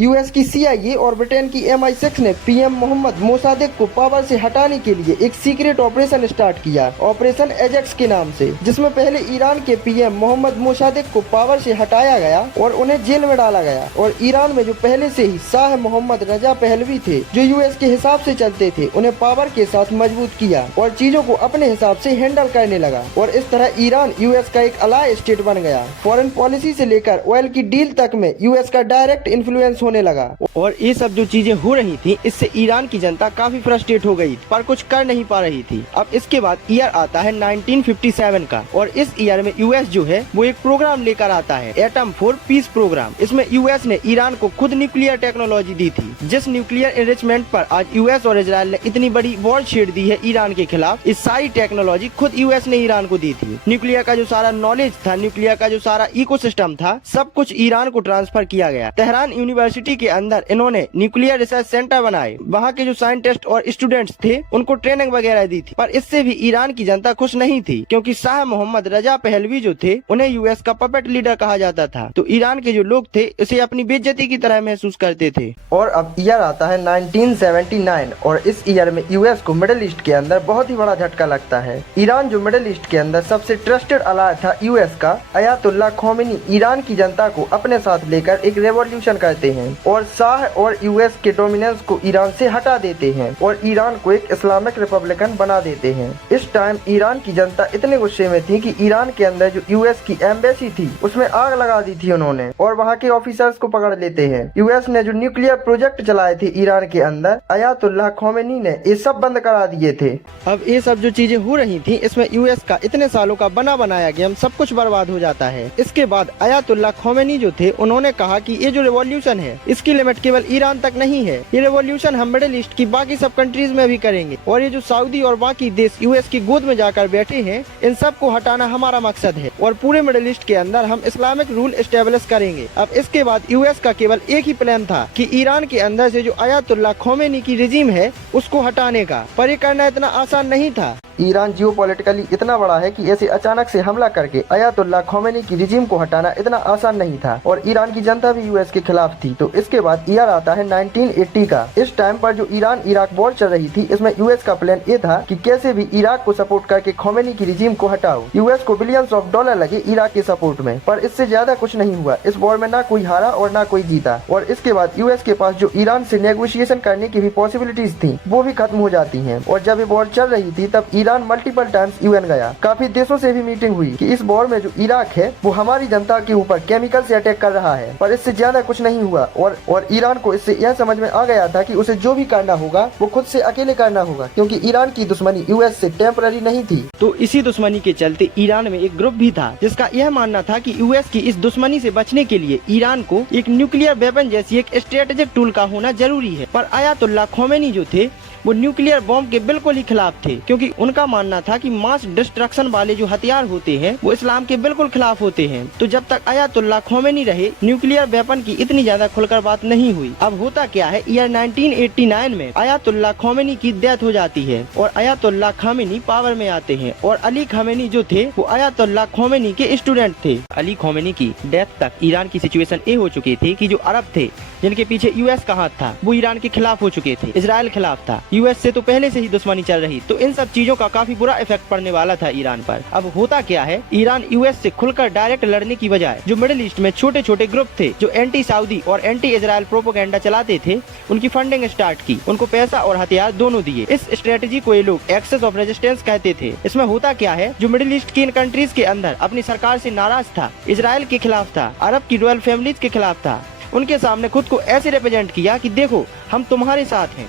US की CIA और Britain की MI6 ने PM मोहम्मद मोसादेक को पावर से हटाने के लिए एक सीक्रेट ऑपरेशन स्टार्ट किया, ऑपरेशन एजेक्स के नाम से, जिसमें पहले ईरान के PM मोहम्मद मोसादेक को पावर से हटाया गया और उन्हें जेल में डाला गया। और ईरान में जो पहले से ही शाह मोहम्मद रजा पहलवी थे, जो यूएस के हिसाब से चलते थे, उन्हें पावर के साथ मजबूत किया और चीजों को अपने हिसाब से हैंडल करने लगा। और इस तरह ईरान यूएस का एक अलाय स्टेट बन गया। फॉरेन पॉलिसी से लेकर ऑयल की डील तक में यूएस का डायरेक्ट इन्फ्लुएंस होने लगा। और ये सब जो चीजें हो रही थी, इससे ईरान की जनता काफी फ्रस्ट्रेट हो गई, पर कुछ कर नहीं पा रही थी। अब इसके बाद ईयर आता है 1957 का, और इस ईयर में यूएस जो है वो एक प्रोग्राम लेकर आता है, एटम फॉर पीस प्रोग्राम। इसमें यूएस ने ईरान को खुद न्यूक्लियर टेक्नोलॉजी दी थी, जिस न्यूक्लियर एनरिचमेंट पर आज यूएस और इजराइल ने इतनी बड़ी वॉर छेड़ दी है ईरान के खिलाफ। इस सारी टेक्नोलॉजी खुद यूएस ने ईरान को दी थी। न्यूक्लियर का जो सारा नॉलेज था, न्यूक्लियर का जो सारा इकोसिस्टम था, सब कुछ ईरान को ट्रांसफर किया गया। तेहरान यूनिवर्सिटी के अंदर इन्होंने न्यूक्लियर रिसर्च सेंटर बनाए। वहाँ के जो साइंटिस्ट और स्टूडेंट्स थे, उनको ट्रेनिंग वगैरह दी थी। पर इससे भी ईरान की जनता खुश नहीं थी, क्योंकि शाह मोहम्मद रजा पहलवी जो थे, उन्हें यूएस का पपेट लीडर कहा जाता था। तो ईरान के जो लोग थे, इसे अपनी बेइज्जती की तरह महसूस करते थे। और अब ईयर आता है 1979, और इस ईयर में यूएस को मिडिल ईस्ट के अंदर बहुत ही बड़ा झटका लगता है। ईरान जो मिडिल ईस्ट के अंदर सबसे ट्रस्टेड अलाय था यूएस का, अयातुल्ला खोमेनी ईरान की जनता को अपने साथ लेकर एक रेवोल्यूशन करते हैं और शाह और यूएस के डोमिनेंस को ईरान से हटा देते हैं और ईरान को एक इस्लामिक रिपब्लिकन बना देते हैं। इस टाइम ईरान की जनता इतने गुस्से में थी कि ईरान के अंदर जो यूएस की एम्बेसी थी, उसमें आग लगा दी थी उन्होंने, और वहाँ के ऑफिसर्स को पकड़ लेते हैं। यूएस ने जो न्यूक्लियर प्रोजेक्ट चलाए थे ईरान के अंदर, अयातुल्ला खोमेनी ने ये सब बंद करा दिए थे। अब ये सब जो चीजें हो रही थी, इसमें यूएस का इतने सालों का बना बनाया गेम सब कुछ बर्बाद हो जाता है। इसके बाद अयातुल्ला खोमेनी जो थे, उन्होंने कहा कि ये जो रिवॉल्यूशन है, इसकी लिमिट केवल ईरान तक नहीं है, ये रिवॉल्यूशन हम मिडिल ईस्ट की बाकी सब कंट्रीज में भी करेंगे, और ये जो सऊदी और बाकी देश यूएस की गोद में जाकर बैठे हैं, इन सब को हटाना हमारा मकसद है, और पूरे मिडिल ईस्ट के अंदर हम इस्लामिक रूल एस्टेब्लिश करेंगे। अब इसके बाद यूएस का केवल एक ही प्लान था कि ईरान के अंदर से जो अयातुल्ला खोमेनी की रिजीम है, उसको हटाने का, पर ये करना इतना आसान नहीं था। ईरान जियोपॉलिटिकली इतना बड़ा है कि ऐसे अचानक से हमला करके अयातुल्ला खोमेनी की रिजीम को हटाना इतना आसान नहीं था, और ईरान की जनता भी यूएस के खिलाफ थी। तो इसके बाद ईयर आता है 1980 का। इस टाइम पर जो ईरान इराक वॉर चल रही थी, इसमें यूएस का प्लान ये था कि कैसे भी इराक को सपोर्ट करके खोमेनी की रिजीम को हटाओ। यूएस को बिलियंस ऑफ डॉलर लगे इराक के सपोर्ट में, पर इससे ज्यादा कुछ नहीं हुआ। इस वॉर में ना कोई हारा और ना कोई जीता। और इसके बाद यूएस के पास जो ईरान से नेगोशिएशन करने की भी पॉसिबिलिटीज थी, वो भी खत्म हो जाती है। और जब ये वॉर चल रही थी, तब ईरान मल्टीपल टाइम्स यूएन गया। काफी देशों से भी मीटिंग हुई कि इस वॉर में जो इराक है, वो हमारी जनता के ऊपर केमिकल से अटैक कर रहा है, पर इससे ज्यादा कुछ नहीं हुआ। और ईरान को इससे यह समझ में आ गया था कि उसे जो भी करना होगा, वो खुद से अकेले करना होगा, क्योंकि ईरान की दुश्मनी यूएस से टेम्पररी नहीं थी। तो इसी दुश्मनी के चलते ईरान में एक ग्रुप भी था, जिसका यह मानना था कि यूएस की इस दुश्मनी से बचने के लिए ईरान को एक न्यूक्लियर वेपन जैसी एक स्ट्रेटेजिक टूल का होना जरूरी है। पर अयातुल्ला खोमेनी जो थे, वो न्यूक्लियर बॉम्ब के बिल्कुल ही खिलाफ थे, क्योंकि उनका मानना था कि मास डिस्ट्रक्शन वाले जो हथियार होते हैं, वो इस्लाम के बिल्कुल खिलाफ होते हैं। तो जब तक अयातुल्ला खोमेनी रहे, न्यूक्लियर वेपन की इतनी ज्यादा खुलकर बात नहीं हुई। अब होता क्या है, ईयर 1989 में अयातुल्ला खोमेनी की डेथ हो जाती है और अयातुल्ला खामेनी पावर में आते हैं। और अली खामेनी जो थे, वो अयातुल्ला खोमेनी के स्टूडेंट थे। अली खोमेनी की डेथ तक ईरान की सिचुएशन ये हो चुकी थी कि जो अरब थे, जिनके पीछे यूएस का हाथ था, वो ईरान के खिलाफ हो चुके थे, इजराइल खिलाफ था, यूएस से तो पहले से ही दुश्मनी चल रही। तो इन सब चीजों का काफी बुरा इफेक्ट पड़ने वाला था ईरान पर। अब होता क्या है, ईरान यूएस से खुलकर डायरेक्ट लड़ने की बजाय जो मिडिल ईस्ट में छोटे छोटे ग्रुप थे, जो एंटी सऊदी और एंटी इजराइल प्रोपेगेंडा चलाते थे, उनकी फंडिंग स्टार्ट की, उनको पैसा और हथियार दोनों दिए। इस स्ट्रेटेजी को ये लोग एक्सेस ऑफ रेजिस्टेंस कहते थे। इसमें होता क्या है, जो मिडिल ईस्ट की इन कंट्रीज के अंदर अपनी सरकार से नाराज था, इजराइल के खिलाफ था, अरब की रॉयल फैमिलीज के खिलाफ था, उनके सामने खुद को ऐसे रिप्रेजेंट किया कि देखो, हम तुम्हारे साथ हैं।